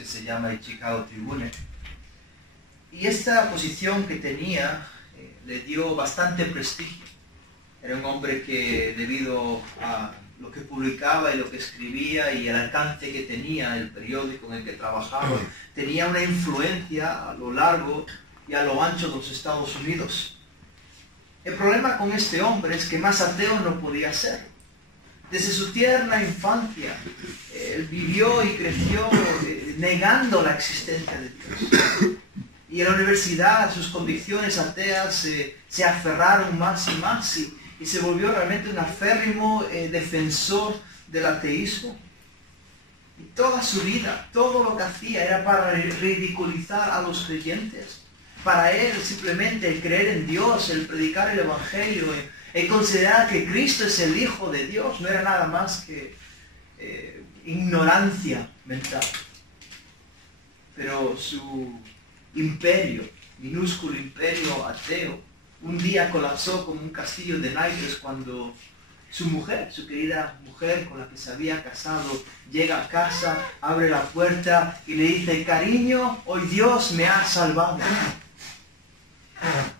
que se llama el Chicago Tribune. Y esta posición que tenía le dio bastante prestigio. Era un hombre que, debido a lo que publicaba y lo que escribía y el alcance que tenía el periódico en el que trabajaba, tenía una influencia a lo largo y a lo ancho de los Estados Unidos. El problema con este hombre es que más ateo no podía ser. Desde su tierna infancia, él vivió y creció negando la existencia de Dios. Y en la universidad sus convicciones ateas se aferraron más y más y se volvió realmente un aférrimo defensor del ateísmo. Y toda su vida, todo lo que hacía era para ridiculizar a los creyentes. Para él simplemente el creer en Dios, el predicar el Evangelio, el considerar que Cristo es el Hijo de Dios, no era nada más que ignorancia mental. Pero su imperio, minúsculo imperio ateo, un día colapsó como un castillo de naipes cuando su mujer, su querida mujer con la que se había casado, llega a casa, abre la puerta y le dice: cariño, hoy Dios me ha salvado.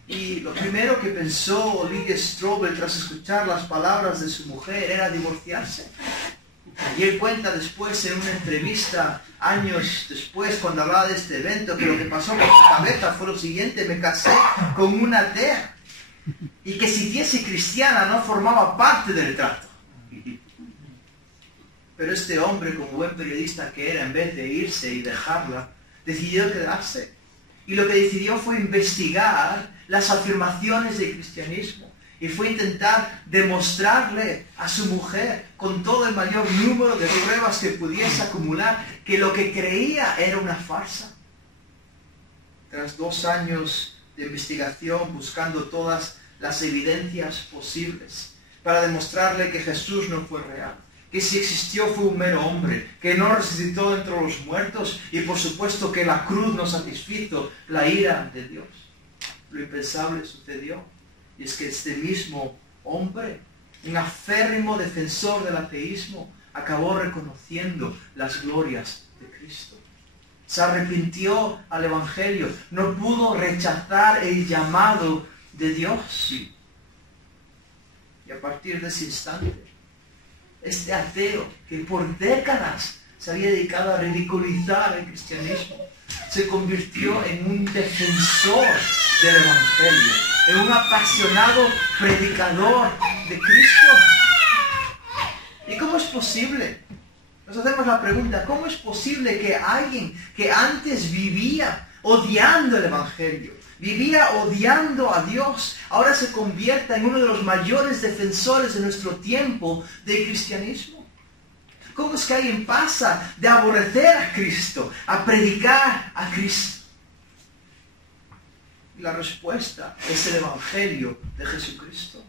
Y lo primero que pensó Lee Strobel tras escuchar las palabras de su mujer era divorciarse. Y él cuenta después en una entrevista, años después, cuando hablaba de este evento, que lo que pasó por su cabeza fue lo siguiente: me casé con una atea, y que si fuese cristiana no formaba parte del trato. Pero este hombre, como buen periodista que era, en vez de irse y dejarla, decidió quedarse. Y lo que decidió fue investigar las afirmaciones del cristianismo. Y fue intentar demostrarle a su mujer, con todo el mayor número de pruebas que pudiese acumular, que lo que creía era una farsa. Tras 2 años de investigación, buscando todas las evidencias posibles, para demostrarle que Jesús no fue real, que si existió fue un mero hombre, que no resucitó entre los muertos, y por supuesto que la cruz no satisfizo la ira de Dios. Lo impensable sucedió. Y es que este mismo hombre, un aférrimo defensor del ateísmo, acabó reconociendo las glorias de Cristo. Se arrepintió al Evangelio, no pudo rechazar el llamado de Dios. Y a partir de ese instante, este ateo que por décadas se había dedicado a ridiculizar el cristianismo, se convirtió en un defensor del Evangelio, en un apasionado predicador de Cristo. ¿Y cómo es posible? Nos hacemos la pregunta: ¿cómo es posible que alguien que antes vivía odiando el Evangelio, vivía odiando a Dios, ahora se convierta en uno de los mayores defensores de nuestro tiempo del cristianismo? ¿Cómo es que alguien pasa de aborrecer a Cristo a predicar a Cristo? Y la respuesta es el Evangelio de Jesucristo.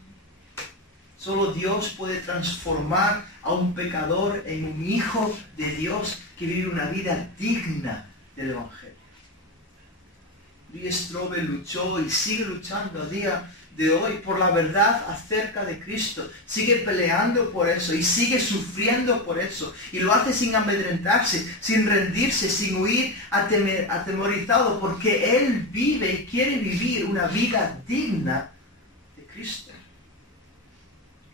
Solo Dios puede transformar a un pecador en un hijo de Dios que vive una vida digna del Evangelio. Lee Strobel luchó y sigue luchando a día de hoy por la verdad acerca de Cristo. Sigue peleando por eso y sigue sufriendo por eso. Y lo hace sin amedrentarse, sin rendirse, sin huir atemorizado, porque Él vive y quiere vivir una vida digna de Cristo.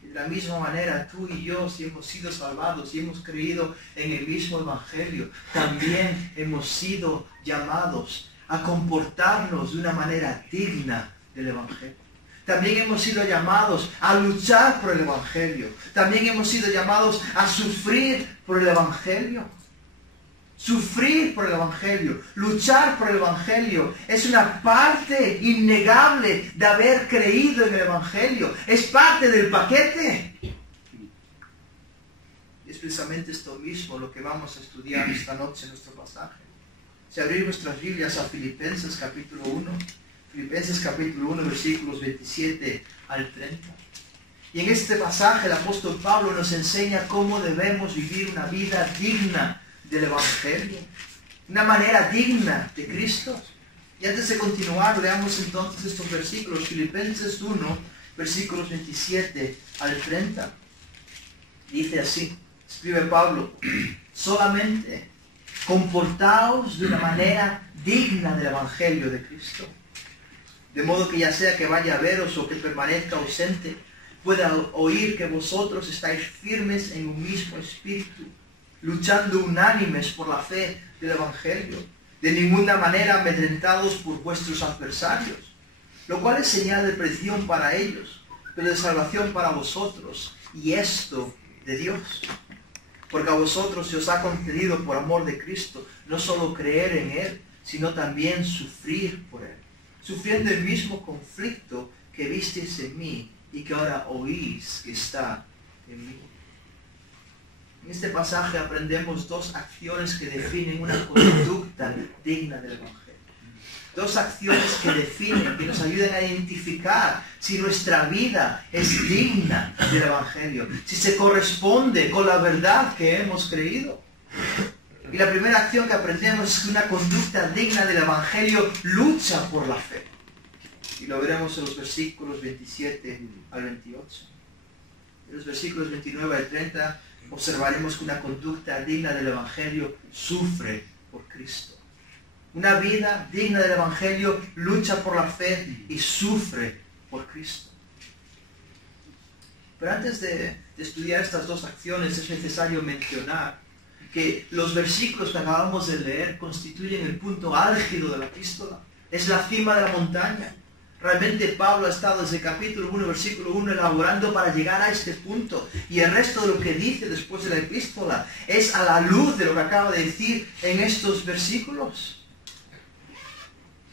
Y de la misma manera, tú y yo, si hemos sido salvados, si hemos creído en el mismo Evangelio, también hemos sido llamados a comportarnos de una manera digna del Evangelio. También hemos sido llamados a luchar por el Evangelio. También hemos sido llamados a sufrir por el Evangelio. Sufrir por el Evangelio, luchar por el Evangelio, es una parte innegable de haber creído en el Evangelio. Es parte del paquete. Y es precisamente esto mismo lo que vamos a estudiar esta noche en nuestro pasaje. Si abrir nuestras Biblias a Filipenses capítulo 1, Filipenses capítulo 1, versículos 27 al 30. Y en este pasaje el apóstol Pablo nos enseña cómo debemos vivir una vida digna del Evangelio, una manera digna de Cristo. Y antes de continuar, leamos entonces estos versículos, Filipenses 1, versículos 27 al 30. Dice así, escribe Pablo: solamente comportaos de una manera digna del Evangelio de Cristo. De modo que ya sea que vaya a veros o que permanezca ausente, pueda oír que vosotros estáis firmes en un mismo espíritu, luchando unánimes por la fe del Evangelio, de ninguna manera amedrentados por vuestros adversarios, lo cual es señal de perdición para ellos, pero de salvación para vosotros, y esto de Dios. Porque a vosotros se os ha concedido por amor de Cristo, no solo creer en Él, sino también sufrir por Él, sufriendo el mismo conflicto que visteis en mí y que ahora oís que está en mí. En este pasaje aprendemos dos acciones que definen una conducta digna del Evangelio. Dos acciones que definen, que nos ayudan a identificar si nuestra vida es digna del Evangelio, si se corresponde con la verdad que hemos creído. Y la primera acción que aprendemos es que una conducta digna del Evangelio lucha por la fe. Y lo veremos en los versículos 27 al 28. En los versículos 29 al 30 observaremos que una conducta digna del Evangelio sufre por Cristo. Una vida digna del Evangelio lucha por la fe y sufre por Cristo. Pero antes de estudiar estas dos acciones es necesario mencionar que los versículos que acabamos de leer constituyen el punto álgido de la epístola. Es la cima de la montaña. Realmente Pablo ha estado desde capítulo 1, versículo 1, elaborando para llegar a este punto. Y el resto de lo que dice después de la epístola es a la luz de lo que acaba de decir en estos versículos.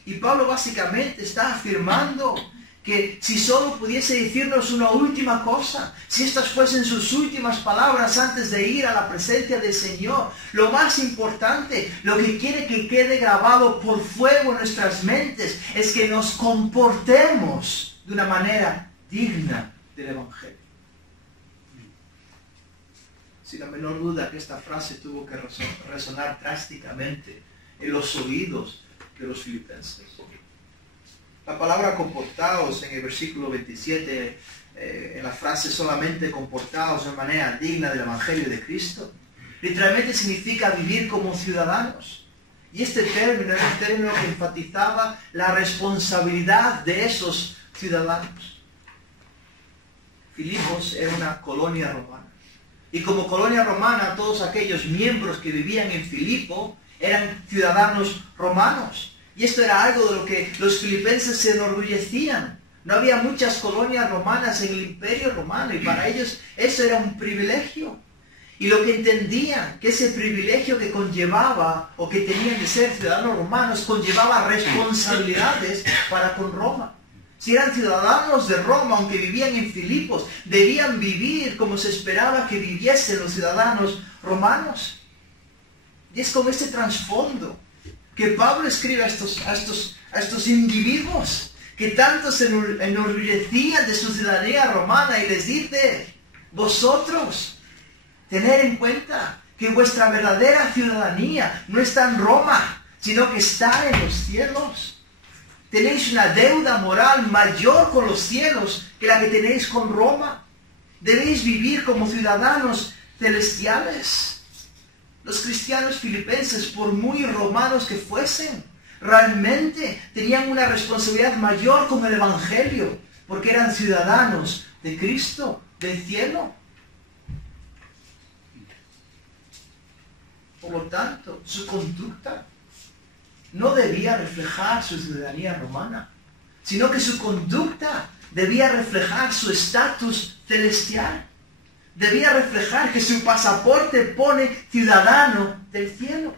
Y Pablo básicamente está afirmando que si solo pudiese decirnos una última cosa, si estas fuesen sus últimas palabras antes de ir a la presencia del Señor, lo más importante, lo que quiere que quede grabado por fuego en nuestras mentes, es que nos comportemos de una manera digna del Evangelio. Sin la menor duda que esta frase tuvo que resonar drásticamente en los oídos de los filipenses. La palabra comportaos en el versículo 27, en la frase solamente comportaos de manera digna del Evangelio de Cristo, literalmente significa vivir como ciudadanos. Y este término era un término que enfatizaba la responsabilidad de esos ciudadanos. Filipos era una colonia romana. Y como colonia romana, todos aquellos miembros que vivían en Filipo eran ciudadanos romanos. Y esto era algo de lo que los filipenses se enorgullecían. No había muchas colonias romanas en el Imperio Romano y para ellos eso era un privilegio. Y lo que entendían, que ese privilegio que conllevaba o que tenían de ser ciudadanos romanos, conllevaba responsabilidades para con Roma. Si eran ciudadanos de Roma, aunque vivían en Filipos, debían vivir como se esperaba que viviesen los ciudadanos romanos. Y es con este trasfondo que Pablo escribe a estos individuos que tanto se enorgullecían de su ciudadanía romana y les dice: vosotros, tened en cuenta que vuestra verdadera ciudadanía no está en Roma, sino que está en los cielos. Tenéis una deuda moral mayor con los cielos que la que tenéis con Roma. Debéis vivir como ciudadanos celestiales. Los cristianos filipenses, por muy romanos que fuesen, realmente tenían una responsabilidad mayor con el Evangelio, porque eran ciudadanos de Cristo, del cielo. Por lo tanto, su conducta no debía reflejar su ciudadanía romana, sino que su conducta debía reflejar su estatus celestial. Debía reflejar que su pasaporte pone ciudadano del cielo.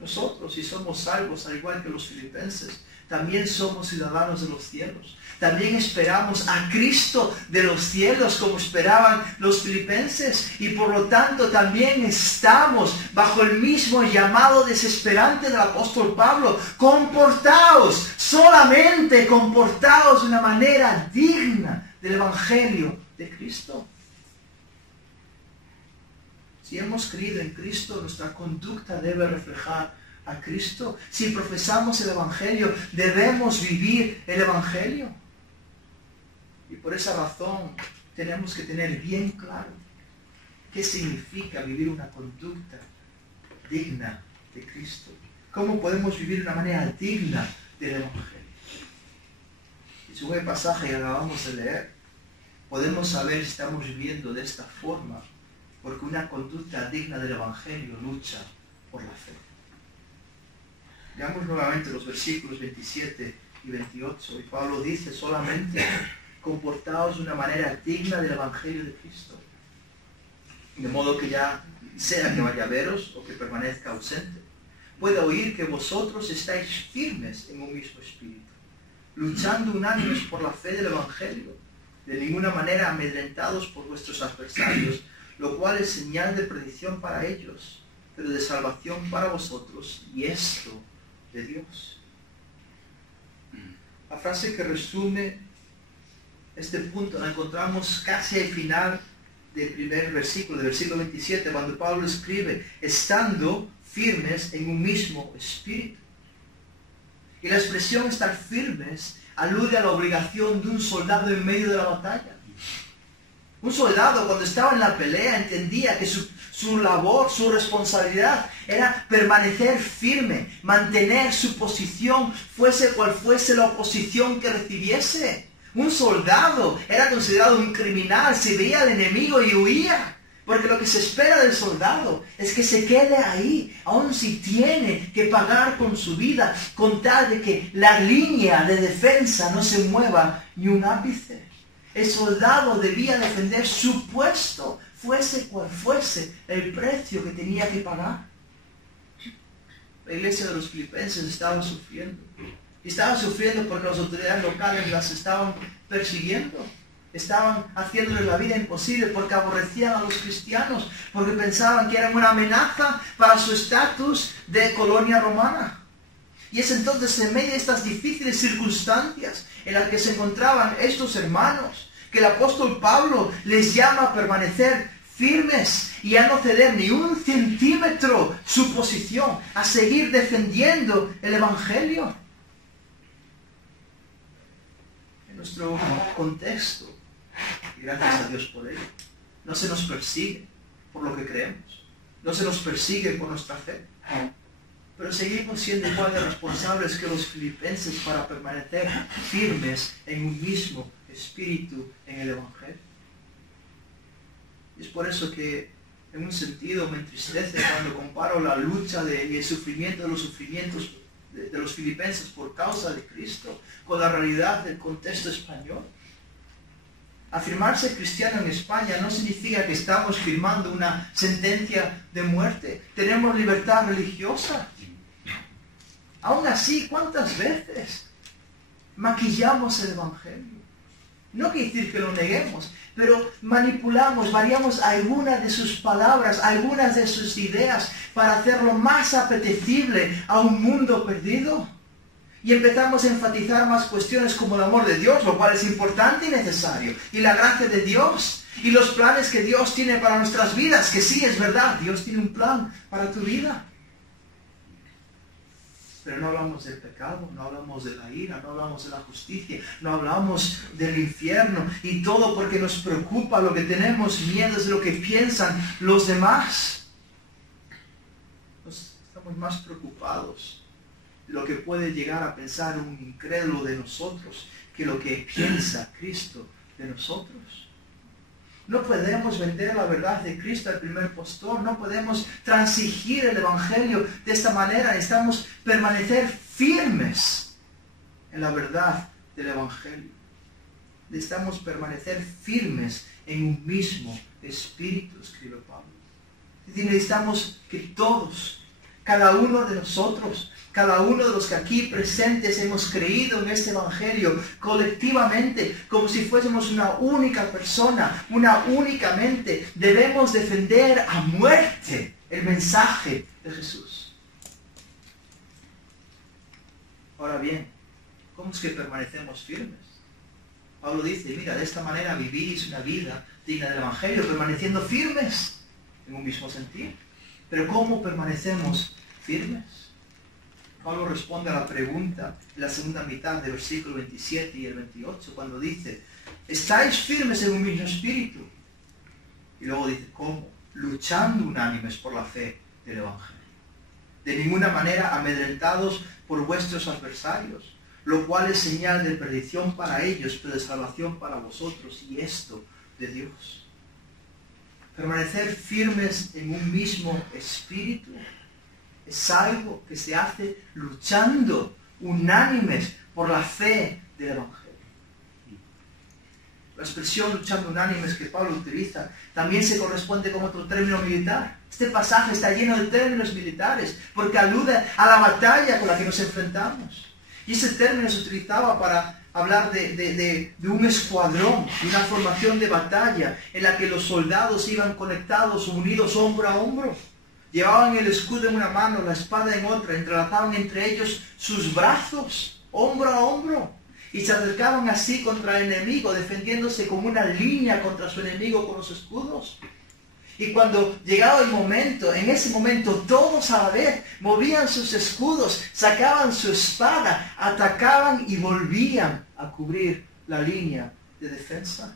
Nosotros, si somos salvos, al igual que los filipenses, también somos ciudadanos de los cielos. También esperamos a Cristo de los cielos como esperaban los filipenses. Y por lo tanto también estamos bajo el mismo llamado desesperante del apóstol Pablo. Comportaos, solamente comportaos de una manera digna del Evangelio de Cristo. Si hemos creído en Cristo, nuestra conducta debe reflejar a Cristo. Si profesamos el Evangelio, debemos vivir el Evangelio. Y por esa razón tenemos que tener bien claro ¿Qué significa vivir una conducta digna de Cristo? ¿Cómo podemos vivir de una manera digna del Evangelio? Y según el pasaje que acabamos de leer, podemos saber si estamos viviendo de esta forma, porque una conducta digna del Evangelio lucha por la fe. Veamos nuevamente los versículos 27 y 28. Y Pablo dice solamente: comportaos de una manera digna del Evangelio de Cristo, de modo que ya sea que vaya a veros o que permanezca ausente, pueda oír que vosotros estáis firmes en un mismo espíritu, luchando unánimes por la fe del Evangelio, de ninguna manera amedrentados por vuestros adversarios, lo cual es señal de perdición para ellos, pero de salvación para vosotros, y esto de Dios. La frase que resume este punto la encontramos casi al final del primer versículo, del versículo 27, cuando Pablo escribe: estando firmes en un mismo espíritu. Y la expresión estar firmes alude a la obligación de un soldado en medio de la batalla. Un soldado, cuando estaba en la pelea, entendía que su labor, su responsabilidad era permanecer firme, mantener su posición, fuese cual fuese la oposición que recibiese. Un soldado era considerado un criminal, se veía al enemigo y huía. Porque lo que se espera del soldado es que se quede ahí, aun si tiene que pagar con su vida, con tal de que la línea de defensa no se mueva ni un ápice. El soldado debía defender su puesto, fuese cual fuese el precio que tenía que pagar. La iglesia de los filipenses estaba sufriendo. Y estaba sufriendo porque las autoridades locales las estaban persiguiendo. Estaban haciéndoles la vida imposible porque aborrecían a los cristianos, porque pensaban que eran una amenaza para su estatus de colonia romana. Y es entonces en medio de estas difíciles circunstancias en las que se encontraban estos hermanos, que el apóstol Pablo les llama a permanecer firmes y a no ceder ni un centímetro su posición, a seguir defendiendo el Evangelio. En nuestro contexto, y gracias a Dios por ello, no se nos persigue por lo que creemos, no se nos persigue por nuestra fe, pero seguimos siendo igual de responsables que los filipenses para permanecer firmes en un mismo espíritu en el Evangelio. Y es por eso que en un sentido me entristece cuando comparo la lucha y el sufrimiento de los sufrimientos de los filipenses por causa de Cristo con la realidad del contexto español. Afirmarse cristiano en España no significa que estamos firmando una sentencia de muerte. Tenemos libertad religiosa. Aún así, ¿cuántas veces maquillamos el Evangelio? No quiere decir que lo neguemos, pero manipulamos, variamos algunas de sus palabras, algunas de sus ideas para hacerlo más apetecible a un mundo perdido. Y empezamos a enfatizar más cuestiones como el amor de Dios, lo cual es importante y necesario, y la gracia de Dios, y los planes que Dios tiene para nuestras vidas, que sí, es verdad, Dios tiene un plan para tu vida. Pero no hablamos del pecado, no hablamos de la ira, no hablamos de la justicia, no hablamos del infierno, y todo porque nos preocupa lo que tenemos miedo de lo que piensan los demás. Estamos más preocupados de lo que puede llegar a pensar un incrédulo de nosotros que lo que piensa Cristo de nosotros. No podemos vender la verdad de Cristo al primer postor, no podemos transigir el Evangelio de esta manera. Necesitamos permanecer firmes en la verdad del Evangelio. Necesitamos permanecer firmes en un mismo espíritu, escribe Pablo. Es decir, necesitamos que todos, cada uno de nosotros, cada uno de los que aquí presentes hemos creído en este Evangelio colectivamente, como si fuésemos una única persona, una única mente, debemos defender a muerte el mensaje de Jesús. Ahora bien, ¿cómo es que permanecemos firmes? Pablo dice, mira, de esta manera vivís una vida digna del Evangelio, permaneciendo firmes en un mismo sentido. Pero ¿cómo permanecemos firmes? Pablo responde a la pregunta en la segunda mitad del versículo 27 y el 28, cuando dice, ¿estáis firmes en un mismo espíritu? Y luego dice, ¿cómo? luchando unánimes por la fe del Evangelio. De ninguna manera amedrentados por vuestros adversarios, lo cual es señal de perdición para ellos, pero de salvación para vosotros, y esto de Dios. Permanecer firmes en un mismo espíritu es algo que se hace luchando unánimes por la fe del Evangelio. La expresión luchando unánimes que Pablo utiliza también se corresponde con otro término militar. Este pasaje está lleno de términos militares porque alude a la batalla con la que nos enfrentamos. Y ese término se utilizaba para hablar de un escuadrón, de una formación de batalla en la que los soldados iban conectados, unidos hombro a hombro. Llevaban el escudo en una mano, la espada en otra, entrelazaban entre ellos sus brazos, hombro a hombro, y se acercaban así contra el enemigo, defendiéndose como una línea contra su enemigo con los escudos. Y cuando llegaba el momento, en ese momento todos a la vez movían sus escudos, sacaban su espada, atacaban y volvían a cubrir la línea de defensa.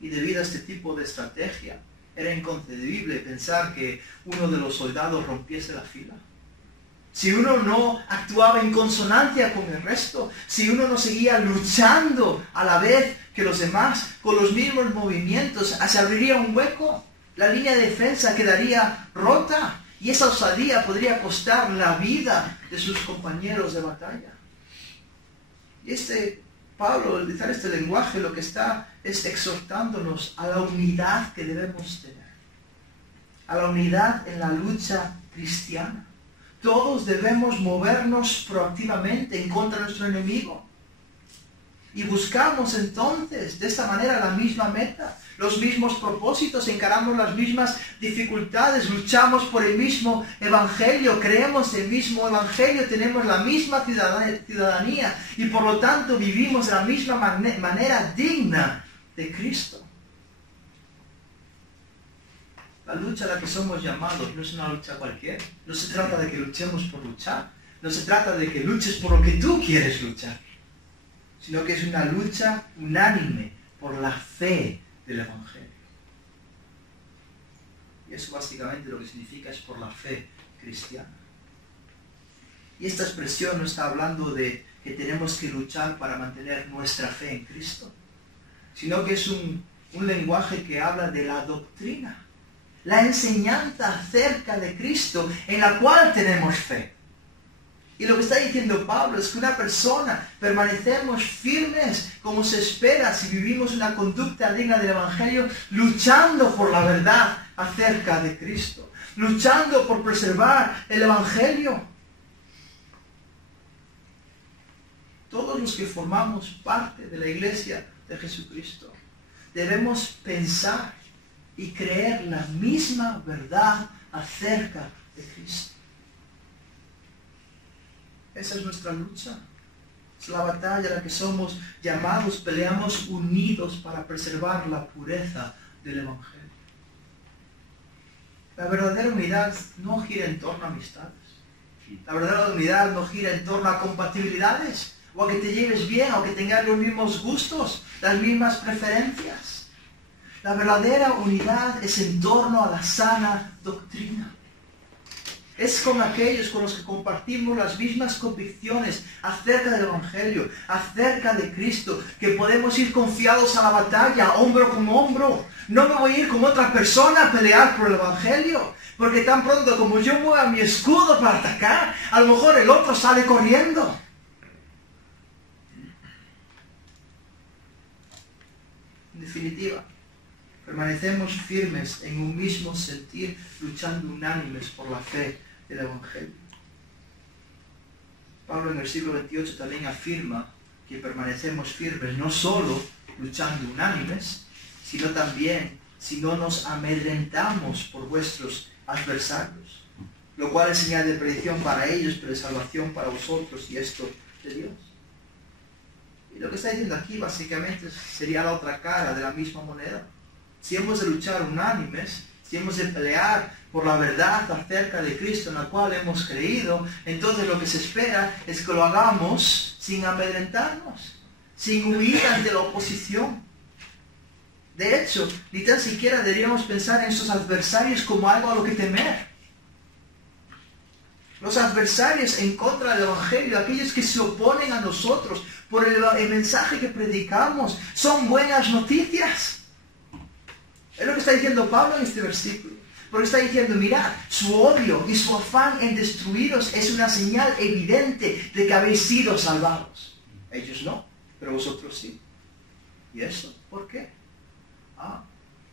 Y debido a este tipo de estrategia, era inconcebible pensar que uno de los soldados rompiese la fila. Si uno no actuaba en consonancia con el resto, si uno no seguía luchando a la vez que los demás, con los mismos movimientos, se abriría un hueco, la línea de defensa quedaría rota y esa osadía podría costar la vida de sus compañeros de batalla. Y Pablo, al utilizar este lenguaje, lo que está es exhortándonos a la unidad que debemos tener, a la unidad en la lucha cristiana. Todos debemos movernos proactivamente en contra de nuestro enemigo. Y buscamos entonces de esta manera la misma meta, los mismos propósitos, encaramos las mismas dificultades, luchamos por el mismo evangelio, creemos el mismo evangelio, tenemos la misma ciudadanía y por lo tanto vivimos de la misma manera digna de Cristo. La lucha a la que somos llamados no es una lucha cualquiera. No se trata de que luchemos por luchar. No se trata de que luches por lo que tú quieres luchar. Sino que es una lucha unánime por la fe del Evangelio. Y eso básicamente lo que significa es por la fe cristiana. Y esta expresión no está hablando de que tenemos que luchar para mantener nuestra fe en Cristo. Sino que es un lenguaje que habla de la doctrina. La enseñanza acerca de Cristo en la cual tenemos fe. Y lo que está diciendo Pablo es que una persona permanecemos firmes como se espera si vivimos una conducta digna del Evangelio, luchando por la verdad acerca de Cristo, luchando por preservar el Evangelio. Todos los que formamos parte de la Iglesia de Jesucristo debemos pensar y creer la misma verdad acerca de Cristo. Esa es nuestra lucha. Es la batalla a la que somos llamados, peleamos unidos para preservar la pureza del Evangelio. La verdadera unidad no gira en torno a amistades. La verdadera unidad no gira en torno a compatibilidades, o a que te lleves bien, o que tengas los mismos gustos, las mismas preferencias. La verdadera unidad es en torno a la sana doctrina. Es con aquellos con los que compartimos las mismas convicciones acerca del Evangelio, acerca de Cristo, que podemos ir confiados a la batalla, hombro con hombro. No me voy a ir con otra persona a pelear por el Evangelio, porque tan pronto como yo mueva mi escudo para atacar, a lo mejor el otro sale corriendo. En definitiva, permanecemos firmes en un mismo sentir, luchando unánimes por la fe del Evangelio. Pablo en el siglo XXVIII también afirma que permanecemos firmes no solo luchando unánimes, sino también si no nos amedrentamos por vuestros adversarios, lo cual es señal de perdición para ellos, pero de salvación para vosotros, y esto de Dios. Y lo que está diciendo aquí básicamente sería la otra cara de la misma moneda. Si hemos de luchar unánimes, si hemos de pelear por la verdad acerca de Cristo en la cual hemos creído, entonces lo que se espera es que lo hagamos sin amedrentarnos, sin huir ante la oposición. De hecho, ni tan siquiera deberíamos pensar en esos adversarios como algo a lo que temer. Los adversarios en contra del Evangelio, aquellos que se oponen a nosotros por el mensaje que predicamos, son buenas noticias. Es lo que está diciendo Pablo en este versículo. Porque está diciendo, mirad, su odio y su afán en destruiros es una señal evidente de que habéis sido salvados. Ellos no, pero vosotros sí. ¿Y eso? ¿Por qué?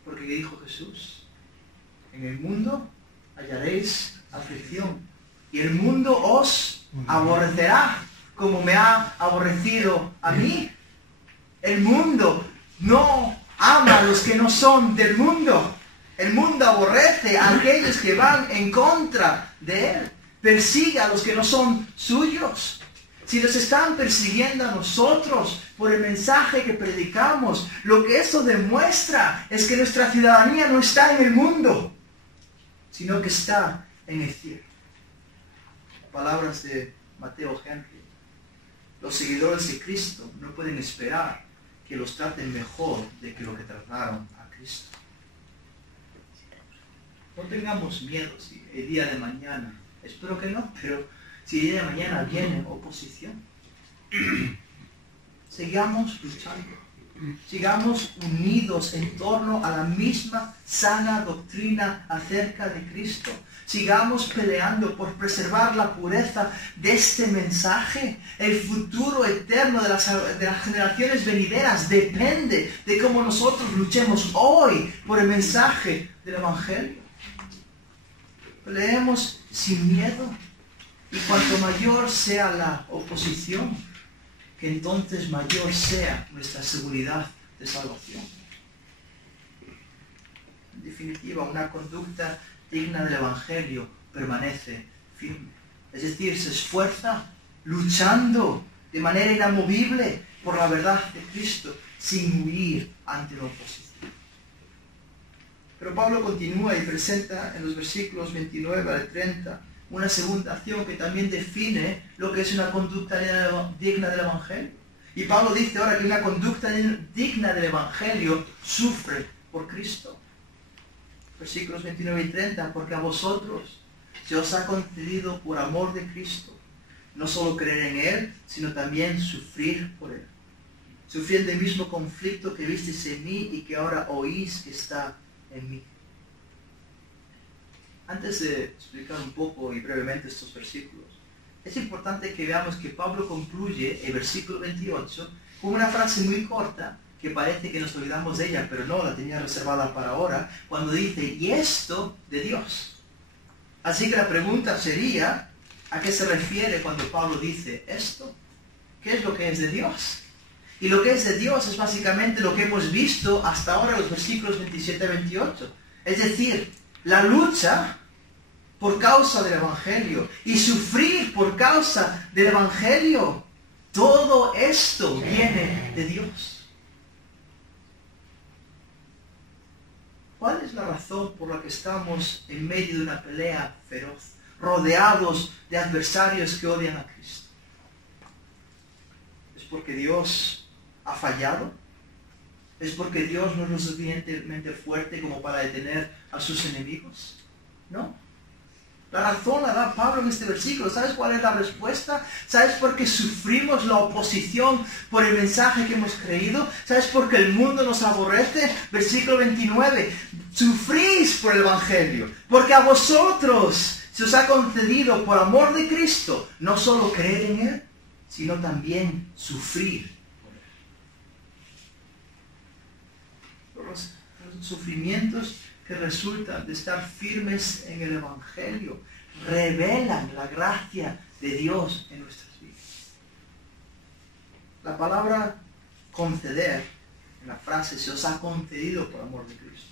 Porque dijo Jesús, en el mundo hallaréis aflicción y el mundo os aborrecerá como me ha aborrecido a mí. El mundo no ama a los que no son del mundo. El mundo aborrece a aquellos que van en contra de él. Persigue a los que no son suyos. Si nos están persiguiendo a nosotros por el mensaje que predicamos, lo que eso demuestra es que nuestra ciudadanía no está en el mundo, sino que está en el cielo. Palabras de Mateo Henry. Los seguidores de Cristo no pueden esperar que los traten mejor de que lo que trataron a Cristo. No tengamos miedo si el día de mañana, espero que no, pero si el día de mañana viene oposición, sigamos luchando, sigamos unidos en torno a la misma sana doctrina acerca de Cristo, sigamos peleando por preservar la pureza de este mensaje. El futuro eterno de las generaciones venideras depende de cómo nosotros luchemos hoy por el mensaje del Evangelio. Peleemos sin miedo. Y cuanto mayor sea la oposición, que entonces mayor sea nuestra seguridad de salvación. En definitiva, una conducta digna del Evangelio permanece firme. Es decir, se esfuerza luchando de manera inamovible por la verdad de Cristo, sin huir ante la oposición. Pero Pablo continúa y presenta en los versículos 29 al 30 una segunda acción que también define lo que es una conducta digna del Evangelio. Y Pablo dice ahora que una conducta digna del Evangelio sufre por Cristo. Versículos 29 y 30, porque a vosotros se os ha concedido por amor de Cristo, no solo creer en Él, sino también sufrir por Él. Sufrir el mismo conflicto que visteis en mí y que ahora oís que está en mí. Antes de explicar un poco y brevemente estos versículos, es importante que veamos que Pablo concluye el versículo 28 con una frase muy corta, que parece que nos olvidamos de ella, pero no, la tenía reservada para ahora, cuando dice, y esto de Dios. Así que la pregunta sería, ¿a qué se refiere cuando Pablo dice esto? ¿Qué es lo que es de Dios? Y lo que es de Dios es básicamente lo que hemos visto hasta ahora en los versículos 27 y 28. Es decir, la lucha por causa del Evangelio y sufrir por causa del Evangelio. Todo esto viene de Dios. ¿Cuál es la razón por la que estamos en medio de una pelea feroz, rodeados de adversarios que odian a Cristo? ¿Es porque Dios ha fallado? ¿Es porque Dios no es lo suficientemente fuerte como para detener a sus enemigos? No. La razón la da Pablo en este versículo. ¿Sabes cuál es la respuesta? ¿Sabes por qué sufrimos la oposición por el mensaje que hemos creído? ¿Sabes por qué el mundo nos aborrece? Versículo 29. Sufrís por el Evangelio, porque a vosotros se os ha concedido por amor de Cristo no solo creer en Él, sino también sufrir por Él. Los sufrimientos que resultan de estar firmes en el Evangelio revelan la gracia de Dios en nuestras vidas. La palabra conceder, en la frase se os ha concedido por amor de Cristo,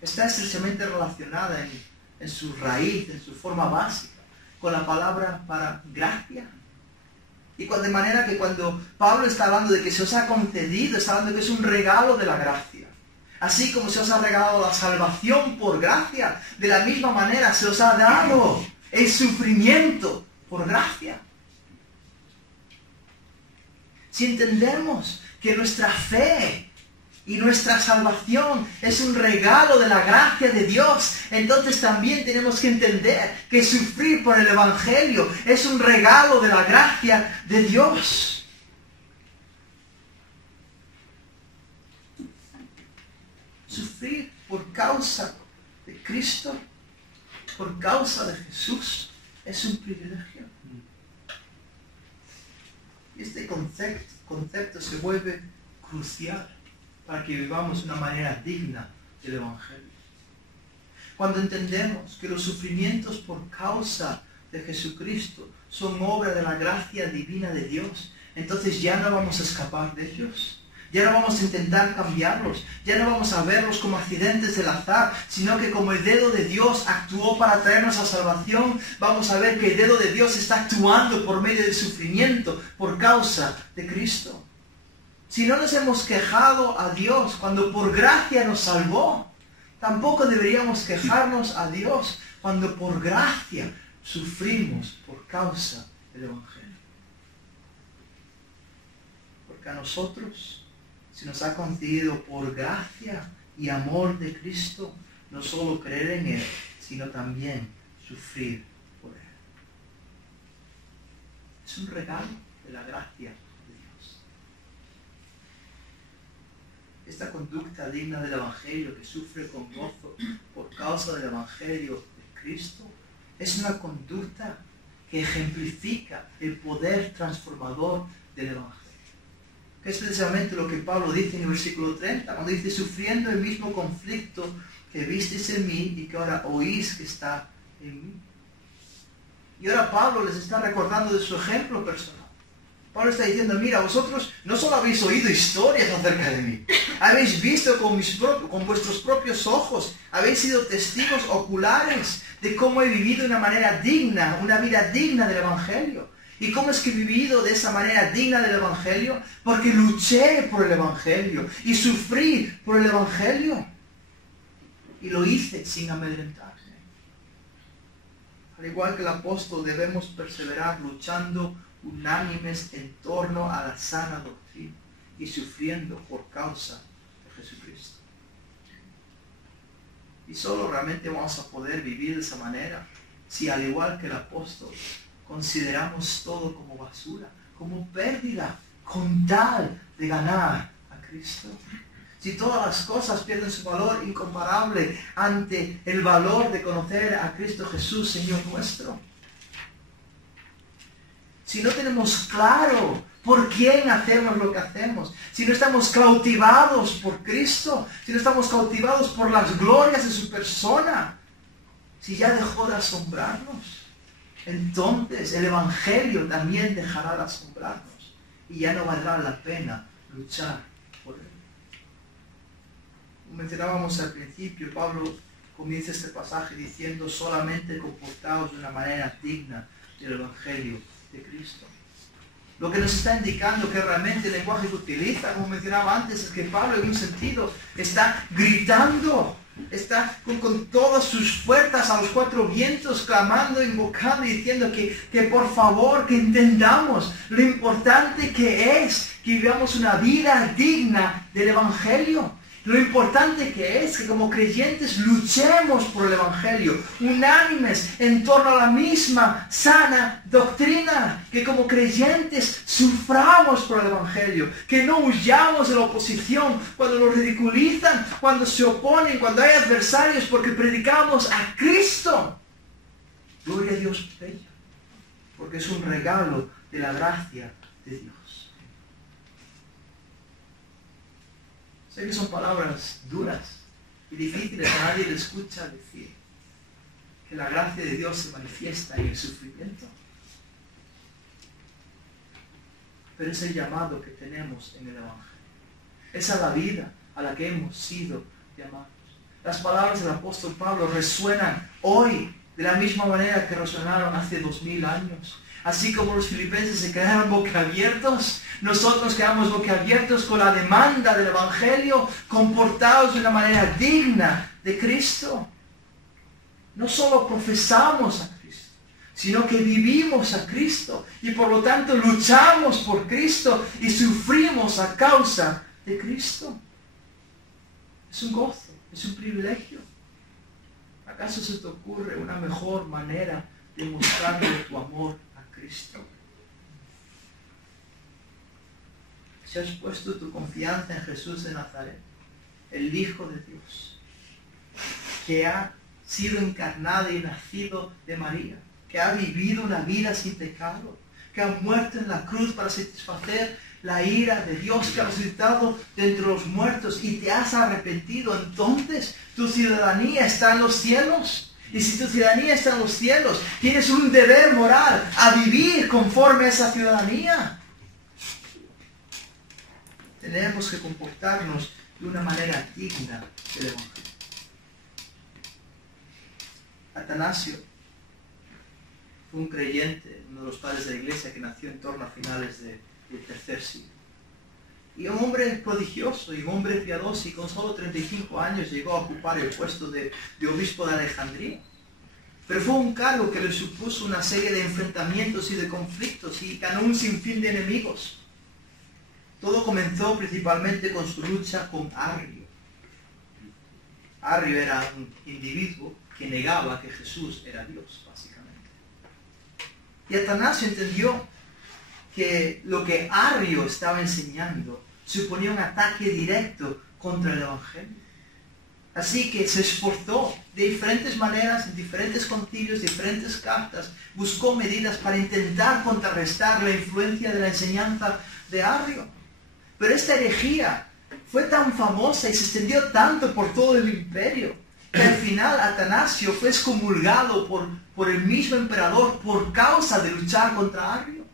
está estrechamente relacionada en su raíz, en su forma básica, con la palabra para gracia. Y de manera que cuando Pablo está hablando de que se os ha concedido, está hablando de que es un regalo de la gracia. Así como se os ha regalado la salvación por gracia, de la misma manera se os ha dado el sufrimiento por gracia. Si entendemos que nuestra fe y nuestra salvación es un regalo de la gracia de Dios, entonces también tenemos que entender que sufrir por el Evangelio es un regalo de la gracia de Dios. Sufrir por causa de Cristo, por causa de Jesús, es un privilegio. Y este concepto se vuelve crucial para que vivamos de una manera digna del Evangelio. Cuando entendemos que los sufrimientos por causa de Jesucristo son obra de la gracia divina de Dios, entonces ya no vamos a escapar de ellos. Ya no vamos a intentar cambiarlos, ya no vamos a verlos como accidentes del azar, sino que como el dedo de Dios actuó para traernos a salvación, vamos a ver que el dedo de Dios está actuando por medio del sufrimiento, por causa de Cristo. Si no nos hemos quejado a Dios cuando por gracia nos salvó, tampoco deberíamos quejarnos a Dios cuando por gracia sufrimos por causa del Evangelio. Porque a nosotros se nos ha concedido por gracia y amor de Cristo no solo creer en Él, sino también sufrir por Él. Es un regalo de la gracia de Dios. Esta conducta digna del Evangelio, que sufre con gozo por causa del Evangelio de Cristo, es una conducta que ejemplifica el poder transformador del Evangelio. Que es precisamente lo que Pablo dice en el versículo 30, cuando dice, sufriendo el mismo conflicto que visteis en mí y que ahora oís que está en mí. Y ahora Pablo les está recordando de su ejemplo personal. Pablo está diciendo, mira, vosotros no solo habéis oído historias acerca de mí, habéis visto con vuestros propios ojos, habéis sido testigos oculares de cómo he vivido de una manera digna, una vida digna del Evangelio. ¿Y cómo es que he vivido de esa manera digna del Evangelio? Porque luché por el Evangelio y sufrí por el Evangelio. Y lo hice sin amedrentarme. Al igual que el apóstol, debemos perseverar luchando unánimes en torno a la sana doctrina y sufriendo por causa de Jesucristo. Y solo realmente vamos a poder vivir de esa manera si, al igual que el apóstol, consideramos todo como basura, como pérdida, con tal de ganar a Cristo. Si todas las cosas pierden su valor incomparable ante el valor de conocer a Cristo Jesús, Señor nuestro. Si no tenemos claro por quién hacemos lo que hacemos, si no estamos cautivados por Cristo, si no estamos cautivados por las glorias de su persona, si ya dejó de asombrarnos, entonces el Evangelio también dejará de asombrarnos y ya no valdrá la pena luchar por él. Como mencionábamos al principio, Pablo comienza este pasaje diciendo, solamente comportaos de una manera digna del Evangelio de Cristo. Lo que nos está indicando que realmente el lenguaje que utiliza, como mencionaba antes, es que Pablo en un sentido está gritando, está con todas sus fuerzas a los cuatro vientos, clamando, invocando y diciendo que por favor, que entendamos lo importante que es que vivamos una vida digna del Evangelio. Lo importante que es que como creyentes luchemos por el Evangelio, unánimes en torno a la misma sana doctrina, que como creyentes suframos por el Evangelio, que no huyamos de la oposición cuando nos ridiculizan, cuando se oponen, cuando hay adversarios, porque predicamos a Cristo. Gloria a Dios por ello, porque es un regalo de la gracia de Dios. Sé que son palabras duras y difíciles, a nadie le escucha decir que la gracia de Dios se manifiesta en el sufrimiento. Pero es el llamado que tenemos en el Evangelio. Esa es la vida a la que hemos sido llamados. Las palabras del apóstol Pablo resuenan hoy de la misma manera que resonaron hace 2000 años. Así como los filipenses se quedaron boquiabiertos, nosotros quedamos boquiabiertos con la demanda del Evangelio, comportados de una manera digna de Cristo. No solo profesamos a Cristo, sino que vivimos a Cristo y por lo tanto luchamos por Cristo y sufrimos a causa de Cristo. Es un gozo, es un privilegio. ¿Acaso se te ocurre una mejor manera de mostrarle tu amor a Cristo? Si has puesto tu confianza en Jesús de Nazaret, el Hijo de Dios, que ha sido encarnado y nacido de María, que ha vivido una vida sin pecado, que ha muerto en la cruz para satisfacer la ira de Dios, que ha resucitado de entre los muertos y te has arrepentido, entonces tu ciudadanía está en los cielos. Y si tu ciudadanía está en los cielos, tienes un deber moral a vivir conforme a esa ciudadanía. Tenemos que comportarnos de una manera digna del Evangelio. Atanasio fue un creyente, uno de los padres de la iglesia que nació en torno a finales del tercer siglo. Y un hombre prodigioso y un hombre piadoso, y con solo 35 años llegó a ocupar el puesto de obispo de Alejandría. Pero fue un cargo que le supuso una serie de enfrentamientos y de conflictos y ganó un sinfín de enemigos. Todo comenzó principalmente con su lucha con Arrio. Arrio era un individuo que negaba que Jesús era Dios, básicamente. Y Atanasio entendió que lo que Arrio estaba enseñando suponía un ataque directo contra el Evangelio. Así que se esforzó de diferentes maneras, en diferentes concilios, diferentes cartas, buscó medidas para intentar contrarrestar la influencia de la enseñanza de Arrio. Pero esta herejía fue tan famosa y se extendió tanto por todo el imperio, que al final Atanasio fue excomulgado por el mismo emperador por causa de luchar contra Arrio.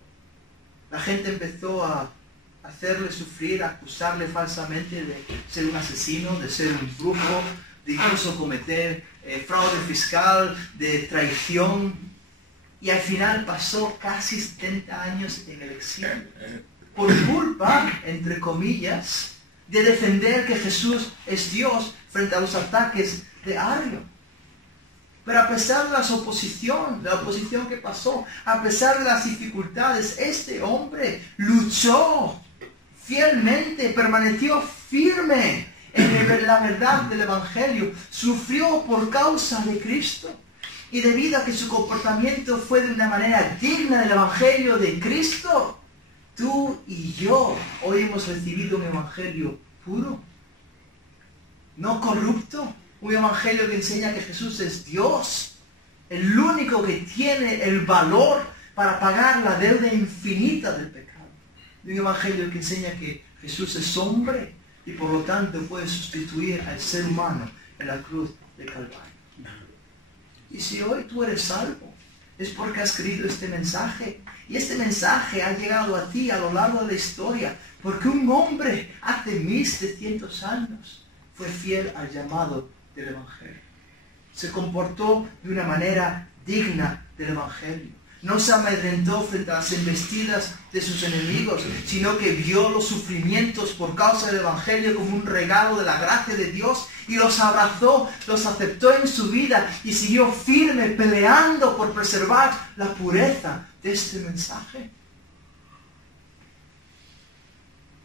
La gente empezó a hacerle sufrir, a acusarle falsamente de ser un asesino, de ser un brujo, de incluso cometer fraude fiscal, de traición. Y al final pasó casi 70 años en el exilio, por culpa, entre comillas, de defender que Jesús es Dios frente a los ataques de Arrio. Pero a pesar de la oposición que pasó, a pesar de las dificultades, este hombre luchó fielmente, permaneció firme en la verdad del Evangelio, sufrió por causa de Cristo. Y debido a que su comportamiento fue de una manera digna del Evangelio de Cristo, tú y yo hoy hemos recibido un Evangelio puro, no corrupto, un Evangelio que enseña que Jesús es Dios, el único que tiene el valor para pagar la deuda infinita del pecado. Un Evangelio que enseña que Jesús es hombre y por lo tanto puede sustituir al ser humano en la cruz de Calvario. Y si hoy tú eres salvo, es porque has creído este mensaje. Y este mensaje ha llegado a ti a lo largo de la historia, porque un hombre hace 1700 años fue fiel al llamado del Evangelio. Se comportó de una manera digna del Evangelio. No se amedrentó frente a las embestidas de sus enemigos, sino que vio los sufrimientos por causa del Evangelio como un regalo de la gracia de Dios y los abrazó, los aceptó en su vida y siguió firme peleando por preservar la pureza de este mensaje.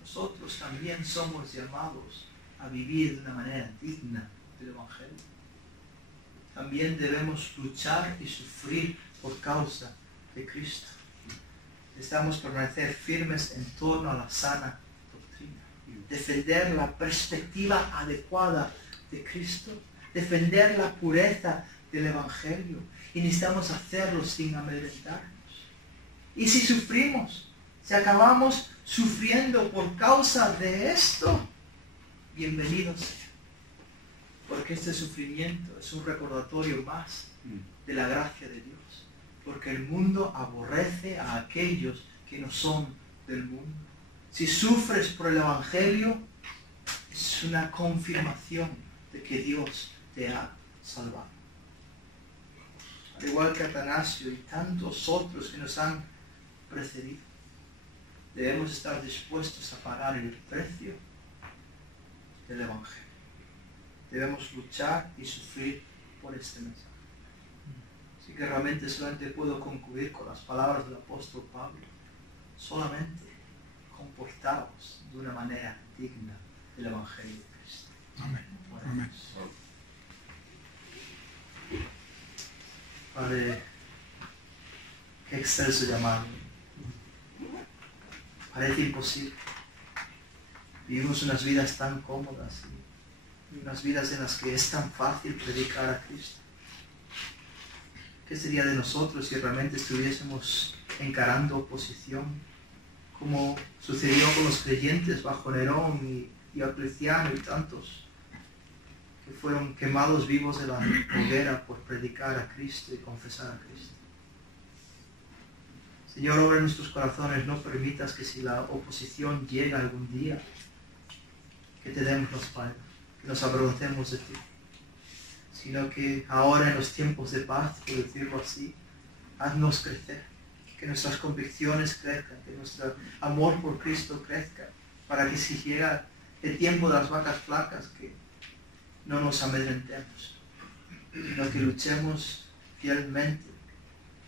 Nosotros también somos llamados a vivir de una manera digna del Evangelio. También debemos luchar y sufrir por causa de Cristo. Necesitamos permanecer firmes en torno a la sana doctrina, defender la perspectiva adecuada de Cristo, defender la pureza del Evangelio, y necesitamos hacerlo sin amedrentarnos. Y si sufrimos, si acabamos sufriendo por causa de esto, bienvenidos sea, porque este sufrimiento es un recordatorio más de la gracia de Dios. Porque el mundo aborrece a aquellos que no son del mundo. Si sufres por el Evangelio, es una confirmación de que Dios te ha salvado. Al igual que Atanasio y tantos otros que nos han precedido, debemos estar dispuestos a pagar el precio del Evangelio. Debemos luchar y sufrir por este mensaje. Así que realmente solamente puedo concluir con las palabras del apóstol Pablo. Solamente comportaos de una manera digna del Evangelio de Cristo. Amén. Amén. Padre, qué excelso llamado. Parece imposible. Vivimos unas vidas tan cómodas y unas vidas en las que es tan fácil predicar a Cristo. ¿Qué sería de nosotros si realmente estuviésemos encarando oposición, como sucedió con los creyentes bajo Nerón y Diocleciano y tantos que fueron quemados vivos de la hoguera por predicar a Cristo y confesar a Cristo? Señor, obra en nuestros corazones, no permitas que si la oposición llega algún día, que te demos la espalda, que nos avergoncemos de ti, sino que ahora en los tiempos de paz, por decirlo así, haznos crecer, que nuestras convicciones crezcan, que nuestro amor por Cristo crezca, para que si llega el tiempo de las vacas flacas, que no nos amedrentemos, sino que luchemos fielmente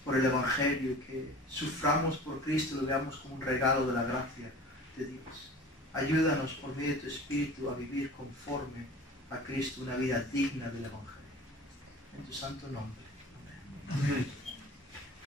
por el Evangelio, que suframos por Cristo y lo veamos como un regalo de la gracia de Dios. Ayúdanos por medio de tu Espíritu a vivir conforme a Cristo, una vida digna del Evangelio. En tu santo nombre. Amén. Amén.